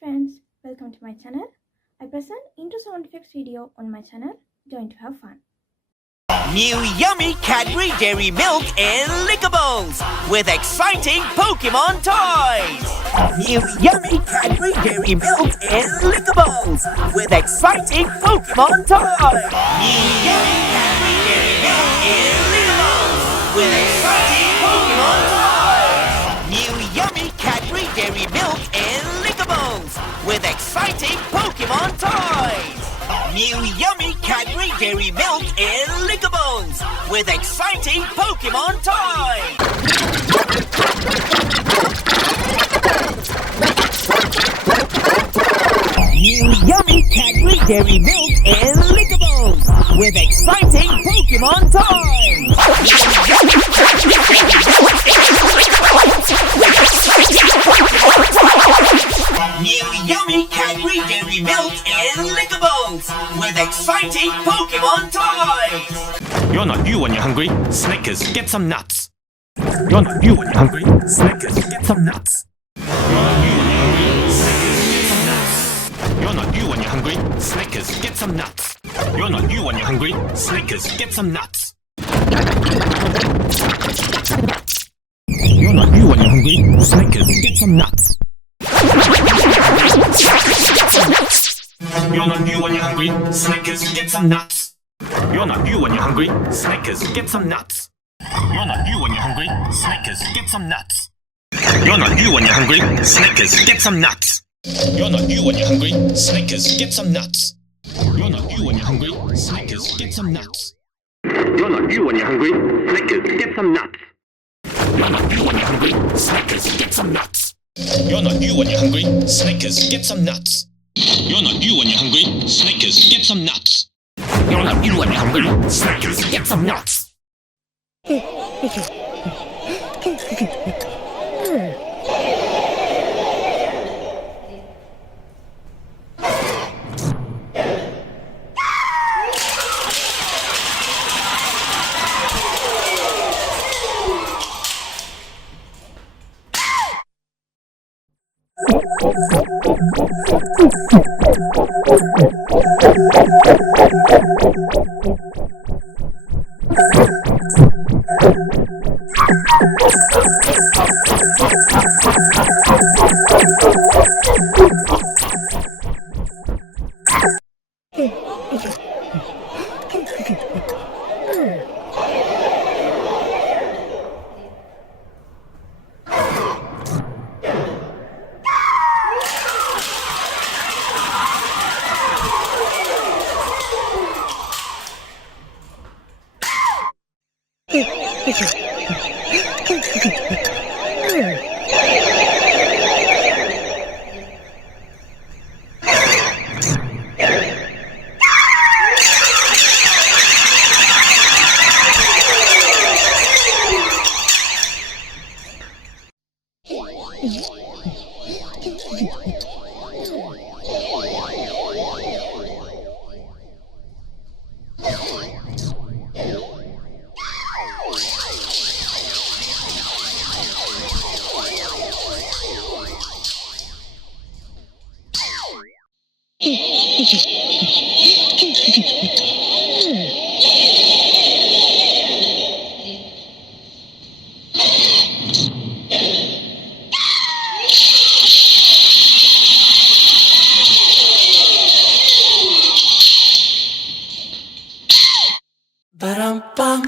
friends, welcome to my channel. I present intro sound effects video on my channel. Join to have fun. New yummy Cadbury Dairy Milk and Lickables with exciting Pokemon toys. New yummy Cadbury Dairy Milk and Lickables with exciting Pokemon toys. New yummy Cadbury Dairy Milk and Lickables with exciting Pokemon toys. New yummy Cadbury Dairy Milk and Lickables with exciting Pokemon toys. New yummy Cadbury Dairy Milk and Lickables with exciting Pokemon toys. New yummy Cadbury Dairy Milk and Lickables with exciting Pokemon toys. New yummy Cadbury Dairy Milk and Lickables with exciting Pokemon toys. You're not you when you're hungry. Snickers, get some nuts. You're not you when you're hungry. Snickers, get some nuts. You're not you when you're hungry. Snickers, get some nuts. You're not you when you're hungry. Snickers, get some nuts. You're not you when you're hungry. Snickers, get some nuts. You're not you when you're hungry. Snickers, get some nuts. You're not you when you're hungry. Snickers, get some nuts. You're not you when you're hungry. Snickers, get some nuts. You're not you when you're hungry. Snickers, get some nuts. You're not you when you're hungry. Snickers, get some nuts. You're not you when you're hungry. Snickers, get some nuts. You're not you when you're hungry. Snickers, get some nuts. You're not you when you're hungry. Snickers, get some nuts. You're not you when you're hungry. Snickers, get some nuts. You're not you when you're hungry. Snickers, get some nuts. You're not you when you're hungry. Snickers, get some nuts. Ba-dum-bum,